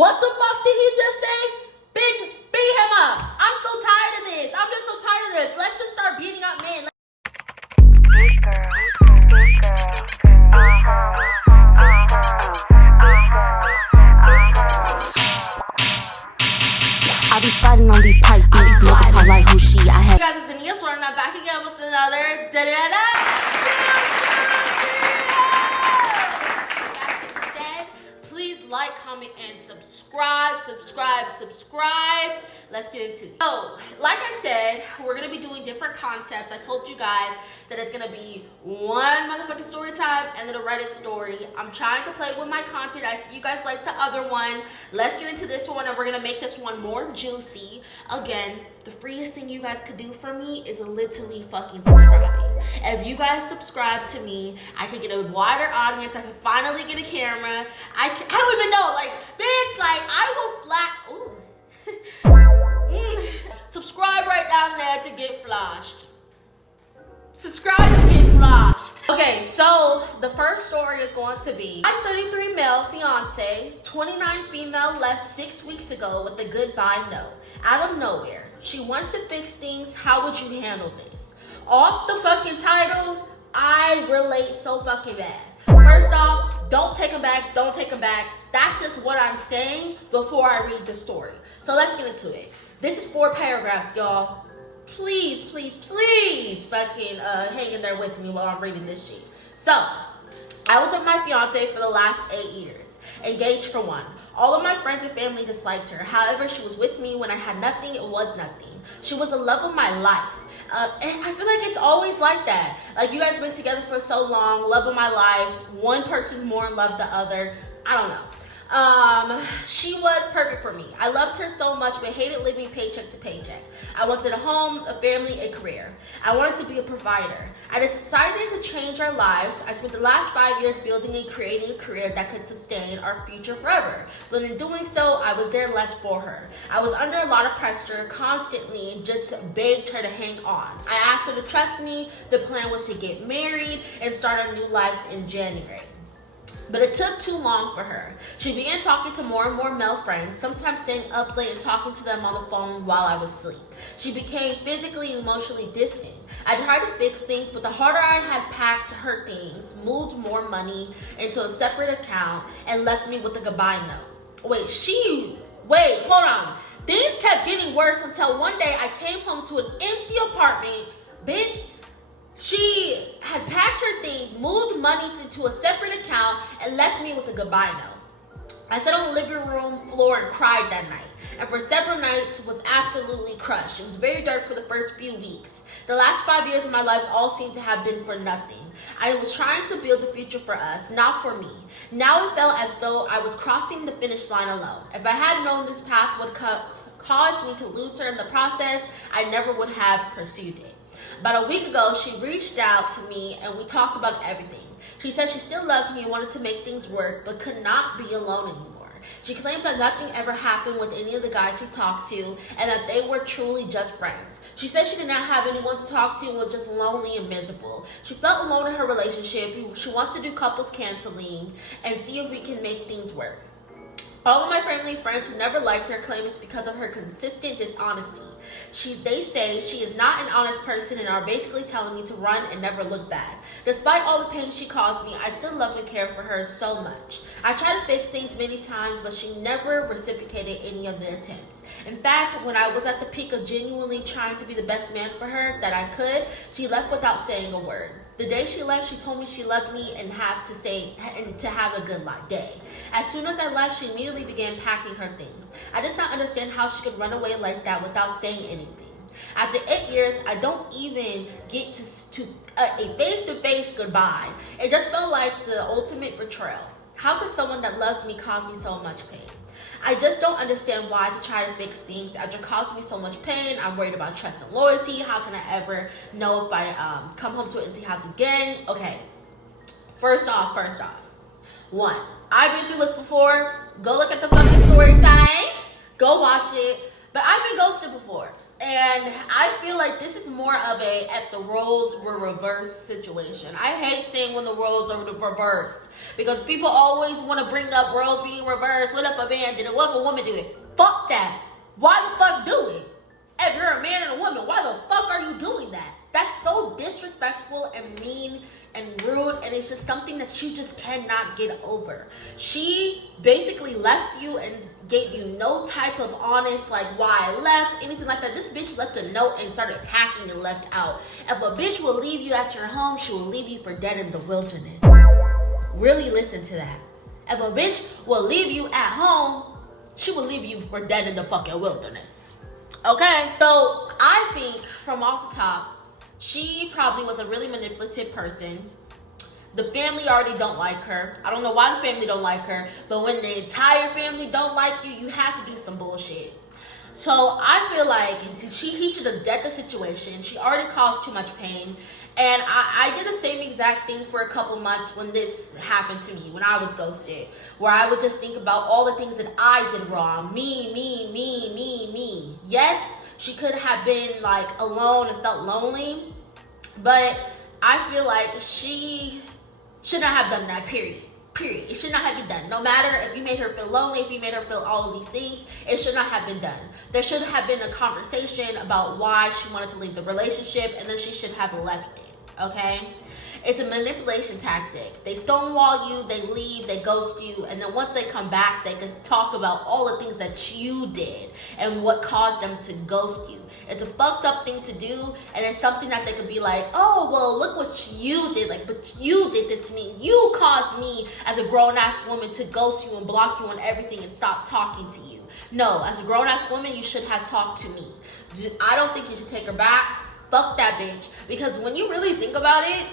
What the fuck did he just say? Bitch, beat him up. I'm so tired of this. I'm just so tired of this. Let's just start beating up men. I be sliding on these tight beats, make it talk like who she. I had. Hey guys, it's Ania Swear, and I'm back again with another Please like, comment, and subscribe. Let's get into it. So, like I said, we're gonna be doing different concepts. I told you guys that it's gonna be one motherfucking story time and then a Reddit story. I'm trying to play with my content. I see you guys like the other one. Let's get into this one, and we're gonna make this one more juicy. Again, the freest thing you guys could do for me is literally fucking subscribing. If you guys subscribe to me, I can get a wider audience. I can finally get a camera. I don't even know, like, bitch, like, I will ooh. Subscribe right down there to get flashed. Subscribe to get flashed. Okay, so the first story is going to be, I'm 33 male fiance, 29 female left 6 weeks ago with a goodbye note. Out of nowhere, she wants to fix things. How would you handle this? Off the fucking title, I relate so fucking bad. First off, don't take them back. That's just what I'm saying before I read the story. So let's get into it. This is 4 paragraphs, y'all. Please fucking hang in there with me while I'm reading this shit. So, I was with my fiance for the last 8 years, engaged for 1. All of my friends and family disliked her. However, she was with me when I had nothing. It was nothing. She was the love of my life. And I feel like it's always like that. Like, you guys been together for so long, love of my life. One person's more in love than the other. I don't know. She was perfect for me. I loved her so much, but hated living paycheck to paycheck. I wanted a home, a family, a career. I wanted to be a provider. I decided to change our lives. I spent the last 5 years building and creating a career that could sustain our future forever. But in doing so, I was there less for her. I was under a lot of pressure, constantly just begged her to hang on. I asked her to trust me. The plan was to get married and start our new lives in January. But it took too long for her. She began talking to more and more male friends, sometimes staying up late and talking to them on the phone while I was asleep. She became physically and emotionally distant. I tried to fix things, but the harder I had packed her things, moved more money into a separate account, and left me with a goodbye note. Wait, hold on. Things kept getting worse until one day I came home to an empty apartment. Bitch, she had packed her things, moved money into a separate account, and left me with a goodbye note. I sat on the living room floor and cried that night, and for several nights was absolutely crushed. It was very dark for the first few weeks. The last 5 years of my life all seemed to have been for nothing. I was trying to build a future for us, not for me. Now it felt as though I was crossing the finish line alone. If I had known this path would cause me to lose her in the process, I never would have pursued it. About a week ago, she reached out to me and we talked about everything. She said she still loved me and wanted to make things work, but could not be alone anymore. She claims that nothing ever happened with any of the guys she talked to and that they were truly just friends. She said she did not have anyone to talk to and was just lonely and miserable. She felt alone in her relationship. She wants to do couples counseling and see if we can make things work. All of my family friends who never liked her claim it's because of her consistent dishonesty. They say she is not an honest person and are basically telling me to run and never look back. Despite all the pain she caused me, I still love and care for her so much. I tried to fix things many times, but she never reciprocated any of the attempts. In fact, when I was at the peak of genuinely trying to be the best man for her that I could, she left without saying a word. The day she left, she told me she loved me and to have a good day. As soon as I left, she immediately began packing her things. I just don't understand how she could run away like that without saying anything. After 8 years, I don't even get to a face-to-face goodbye. It just felt like the ultimate betrayal. How could someone that loves me cause me so much pain? I just don't understand why to try to fix things after causing me so much pain. I'm worried about trust and loyalty. How can I ever know if I come home to an empty house again? Okay, first off, 1, I've been through this before. Go look at the fucking story time. Go watch it. But I've been ghosted before. And I feel like this is more of if the roles were reversed situation. I hate saying when the roles are reversed Because people always want to bring up roles being reversed. What if a man did it? What if a woman did it? Fuck that. Why the fuck do it? If you're a man and a woman, why the fuck are you doing that? That's so disrespectful and mean and rude, and it's just something that you just cannot get over. She basically left you and gave you no type of honest, like, why I left, anything like that. This bitch left a note and started packing and left out. If a bitch will leave you at your home, she will leave you for dead in the wilderness. Really listen to that. If a bitch will leave you at home, she will leave you for dead in the fucking wilderness. Okay? So I think from off the top, she probably was a really manipulative person. The family already don't like her. I don't know why the family don't like her, but when the entire family don't like you, you have to do some bullshit. So I feel like he should have dead the situation. She already caused too much pain. And I did the same exact thing for a couple months when this happened to me, when I was ghosted, where I would just think about all the things that I did wrong. Me. Yes, she could have been like alone and felt lonely, but I feel like she should not have done that, period. It should not have been done. No matter if you made her feel lonely, if you made her feel all of these things, it should not have been done. There should have been a conversation about why she wanted to leave the relationship, and then she should have left it, okay? It's a manipulation tactic. They stonewall you, they leave, they ghost you, and then once they come back, they can talk about all the things that you did and what caused them to ghost you. It's a fucked up thing to do, and it's something that they could be like, oh, well, look what you did. Like, but you did this to me. You caused me as a grown-ass woman to ghost you and block you on everything and stop talking to you. No, as a grown-ass woman, you should have talked to me. I don't think you should take her back. Fuck that bitch. Because when you really think about it,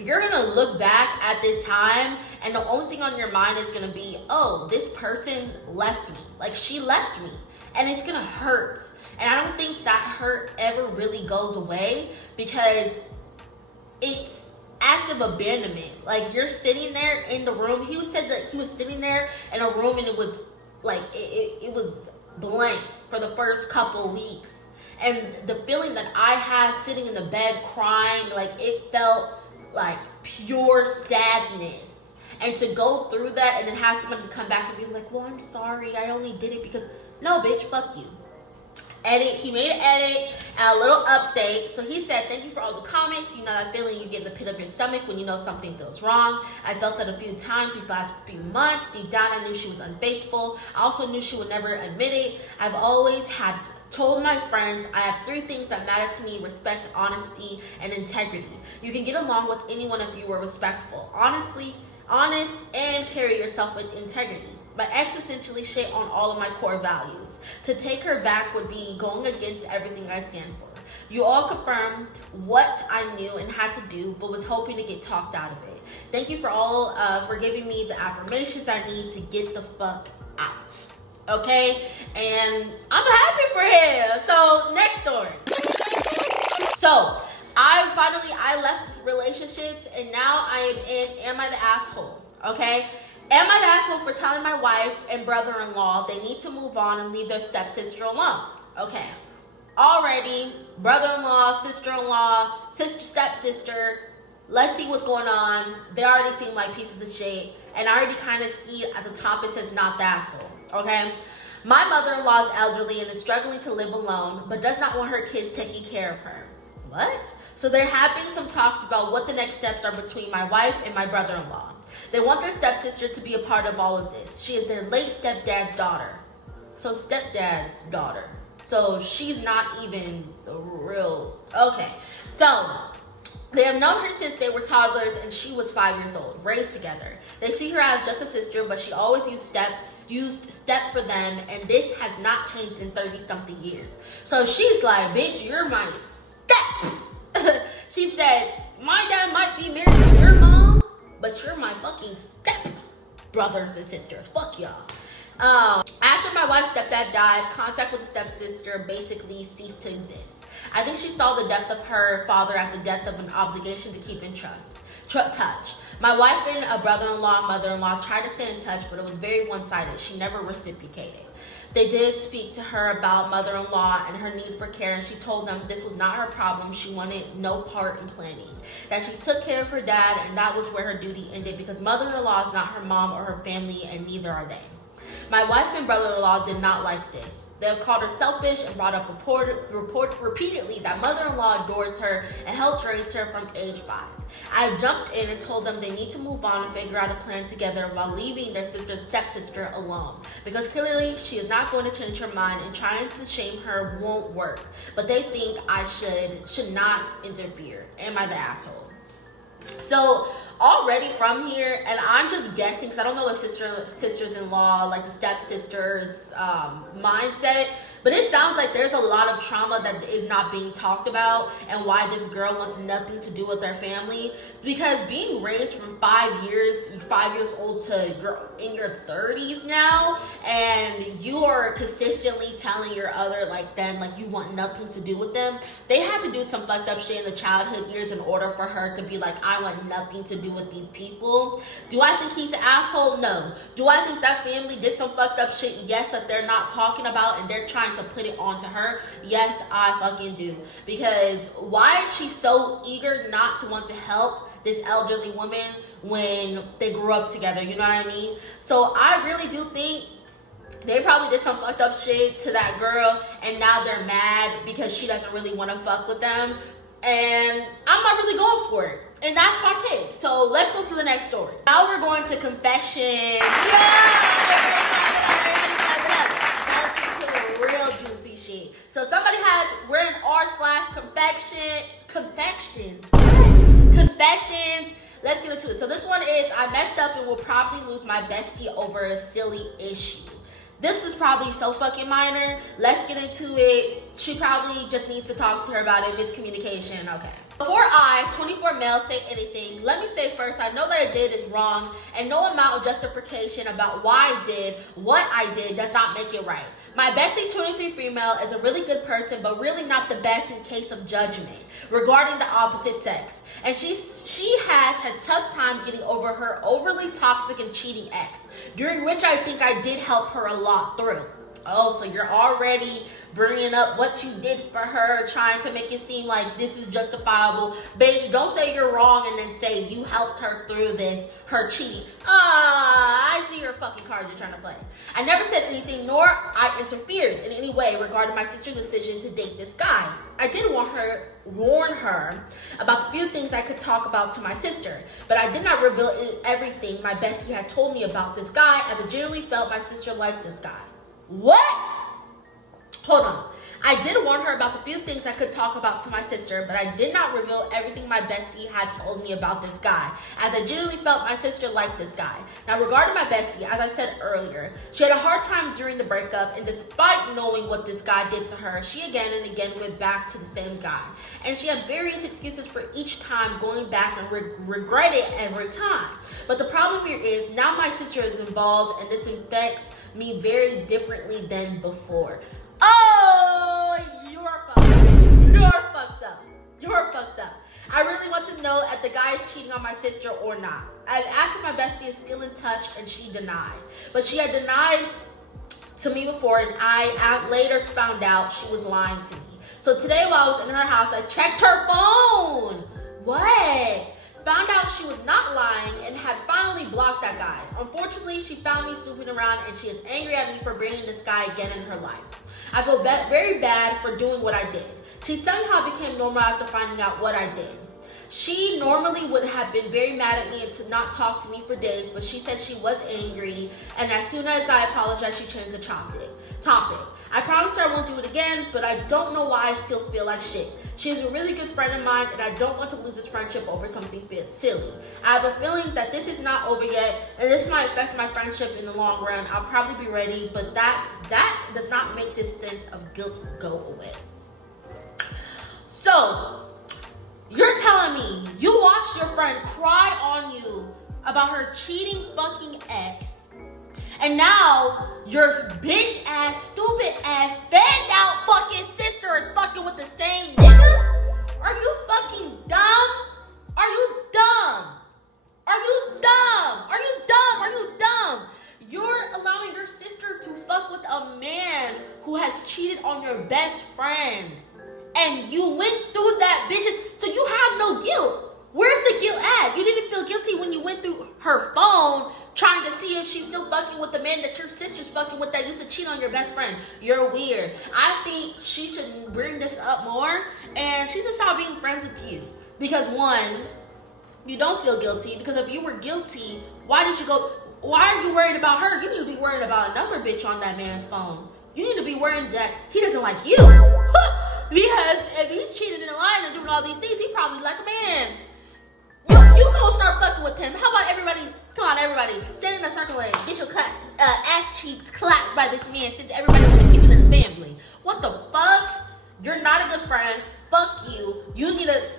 you're gonna look back at this time, and the only thing on your mind is gonna be, oh, this person left me. Like, she left me. And it's gonna hurt. And I don't think that hurt ever really goes away, because it's active abandonment. Like, you're sitting there in the room. He said that he was sitting there in a room and it was like, it was blank for the first couple weeks. And the feeling that I had sitting in the bed crying, like, it felt like pure sadness. And to go through that and then have somebody come back and be like, well, I'm sorry, I only did it because, no, bitch, fuck you. He made an edit and a little update. So he said, thank you for all the comments. You know that feeling you get in the pit of your stomach when you know something feels wrong. I felt that a few times these last few months. Deep down, I knew she was unfaithful. I also knew she would never admit it. I've always had told my friends I have 3 things that matter to me: respect, honesty, and integrity. You can get along with anyone if you are respectful, honest, and carry yourself with integrity. My ex essentially shit on all of my core values. To take her back would be going against everything I stand for. You all confirmed what I knew and had to do, but was hoping to get talked out of it. Thank you for all for giving me the affirmations I need to get the fuck out. Okay? And I'm happy for him. So, next story. So, I left relationships, and now I am in Am I the Asshole? Okay? Am I the asshole for telling my wife and brother-in-law they need to move on and leave their stepsister alone? Okay. Already, brother-in-law, sister-in-law, stepsister, let's see what's going on. They already seem like pieces of shit. And I already kind of see at the top it says not the asshole. Okay? My mother-in-law is elderly and is struggling to live alone, but does not want her kids taking care of her. What? So there have been some talks about what the next steps are between my wife and my brother-in-law. They want their stepsister to be a part of all of this. She is their late stepdad's daughter. So stepdad's daughter. So she's not even the real... Okay. So they have known her since they were toddlers and she was 5 years old, raised together. They see her as just a sister, but she always used step for them, and this has not changed in 30-something years. So she's like, bitch, you're my step. She said, my dad might be married to your mom, but you're my fucking step brothers and sisters. Fuck y'all. After my wife's stepdad died, contact with the stepsister basically ceased to exist. I think she saw the death of her father as the death of an obligation to keep in touch. My wife and a brother-in-law and mother-in-law tried to stay in touch, but it was very one-sided. She never reciprocated. They did speak to her about mother-in-law and her need for care, and she told them this was not her problem. She wanted no part in planning. That she took care of her dad, and that was where her duty ended, because mother-in-law is not her mom or her family, and neither are they. My wife and brother-in-law did not like this. They called her selfish and brought up repeatedly that mother-in-law adores her and helped raise her from age 5. I jumped in and told them they need to move on and figure out a plan together while leaving their stepsister alone. Because clearly she is not going to change her mind, and trying to shame her won't work. But they think I should not interfere. Am I the asshole? So already from here, and I'm just guessing because I don't know the sisters-in-law, like the stepsisters mindset, but it sounds like there's a lot of trauma that is not being talked about, and why this girl wants nothing to do with their family. Because being raised from 5 years old to you're in your 30s now, and you are consistently telling your other, like them, like you want nothing to do with them, they had to do some fucked up shit in the childhood years in order for her to be like, I want nothing to do with these people. Do I think he's an asshole? No. Do I think that family did some fucked up shit? Yes, that they're not talking about and they're trying to put it onto her. Yes, I fucking do. Because why is she so eager not to want to help this elderly woman when they grew up together? You know what I mean? So I really do think they probably did some fucked up shit to that girl, and now they're mad because she doesn't really want to fuck with them. And I'm not really going for it. And that's my take. So let's go to the next story. Now we're going to confessions. Now let's get to the real juicy shit. So we're in confessions. Let's get into it. So this one is, I messed up and will probably lose my bestie over a silly issue. This is probably so fucking minor. Let's get into it. She probably just needs to talk to her about it. Miscommunication. Okay. Before I, 24 male, say anything, let me say first, I know that I did is wrong, and no amount of justification about why I did what I did does not make it right. My bestie, 23 female, is a really good person, but really not the best in case of judgment regarding the opposite sex. And she has had tough time getting over her overly toxic and cheating ex, during which I think I did help her a lot through. Oh, so you're already bringing up what you did for her, trying to make it seem like this is justifiable. Bitch, don't say you're wrong and then say you helped her through this, her cheating. I see your fucking cards you're trying to play. I never said anything, nor I interfered in any way regarding my sister's decision to date this guy. I did warn her about the few things I could talk about to my sister, but I did not reveal everything my bestie had told me about this guy, as I genuinely felt my sister liked this guy. What? Hold on. I did warn her about the few things I could talk about to my sister, but I did not reveal everything my bestie had told me about this guy, as I genuinely felt my sister liked this guy. Now, regarding my bestie, as I said earlier, she had a hard time during the breakup, and despite knowing what this guy did to her, she again and again went back to the same guy. And she had various excuses for each time going back and regret it every time. But the problem here is, now my sister is involved, and this affects me very differently than before. Oh, you're fucked up. I really want to know if the guy is cheating on my sister or not. I've asked if my bestie is still in touch, and she denied. But she had denied to me before, and I later found out she was lying to me. So today while I was in her house, I checked her phone. What? Found out she was not lying and had finally blocked that guy. Unfortunately, she found me snooping around, and she is angry at me for bringing this guy again in her life. I feel very bad for doing what I did. She somehow became normal after finding out what I did. She normally would have been very mad at me and to not talk to me for days, but she said she was angry, and as soon as I apologized, she changed the topic. I promised her I won't do it again, but I don't know why I still feel like shit. She is a really good friend of mine, and I don't want to lose this friendship over something silly. I have a feeling that this is not over yet, and this might affect my friendship in the long run. I'll probably be ready, but that does not make this sense of guilt go away. So, you're telling me you watched your friend cry on you about her cheating fucking ex, and now your bitch ass, stupid ass, fanned out fucking sister is fucking with the same nigga? Are you fucking dumb? Are you dumb? Are you a man who has cheated on your best friend. And you went through that bitch's, so you have no guilt. Where's the guilt at? You didn't feel guilty when you went through her phone trying to see if she's still fucking with the man that your sister's fucking with that used to cheat on your best friend. You're weird. I think she should bring this up more, and she should stop being friends with you. Because one, you don't feel guilty, because if you were guilty, why are you worried about her? You need to be worried about another bitch on that man's phone. You need to be worried that he doesn't like you. Because if he's cheating and lying and doing all these things, he probably like a man. You go start fucking with him. How about everybody, come on everybody, stand in a circle and get your ass cheeks clapped by this man since everybody wants to keep it in the family. What the fuck? You're not a good friend. Fuck you. You need a,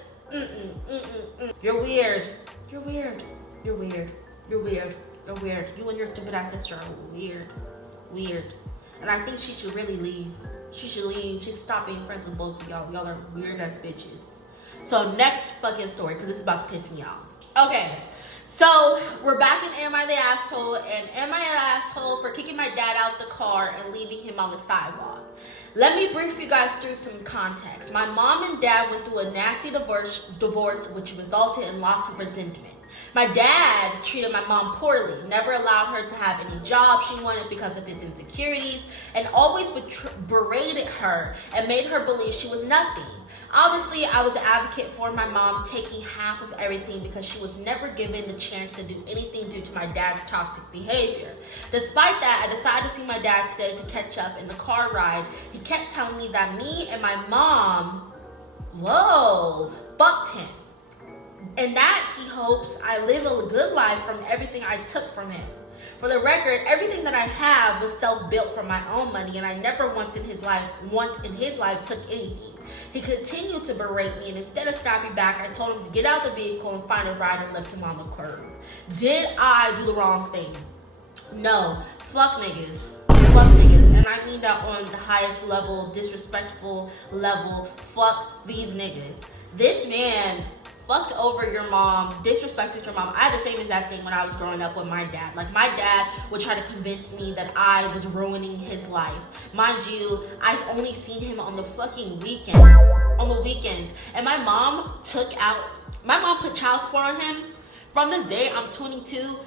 You're weird. You're weird. You're weird. You're weird. You're weird. You and your stupid ass sister are weird. Weird. And I think she should really leave. She should leave. She should stop being friends with both of y'all. Y'all are weird ass bitches. So next fucking story, because this is about to piss me off. Okay, so we're back in Am I the Asshole? And am I an asshole for kicking my dad out the car and leaving him on the sidewalk? Let me brief you guys through some context. My mom and dad went through a nasty divorce which resulted in lots of resentment. My dad treated my mom poorly, never allowed her to have any job she wanted because of his insecurities, and always berated her and made her believe she was nothing. Obviously, I was an advocate for my mom taking half of everything because she was never given the chance to do anything due to my dad's toxic behavior. Despite that, I decided to see my dad today to catch up in the car ride. He kept telling me that me and my mom, fucked him. And that he hopes I live a good life from everything I took from him. For the record, everything that I have was self-built from my own money, and I never once in his life took anything. He continued to berate me, and instead of snapping back, I told him to get out of the vehicle and find a ride and lift him on the curb. Did I do the wrong thing? No. Fuck niggas. Fuck niggas. And I mean that on the highest level, disrespectful level. Fuck these niggas. This man fucked over your mom, disrespected your mom. I had the same exact thing when I was growing up with my dad. Like, my dad would try to convince me that I was ruining his life. Mind you, I've only seen him on the fucking weekends. On the weekends. And my mom put child support on him. From this day, I'm 22.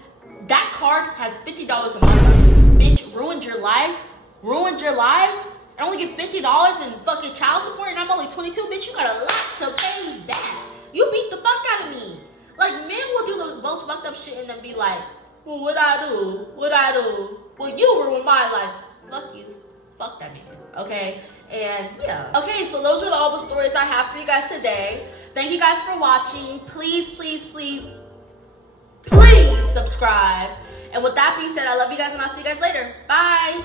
That card has $50 a month. Bitch, ruined your life? Ruined your life? I only get $50 in fucking child support and I'm only 22? Bitch, you got a lot to pay me back. You beat the fuck out of me. Like, men will do the most fucked up shit and then be like, well, what'd I do? What'd I do? Well, you ruined my life. Fuck you. Fuck that man. Okay? And yeah. Okay, so those are all the stories I have for you guys today. Thank you guys for watching. Please, please, please, please subscribe. And with that being said, I love you guys and I'll see you guys later. Bye.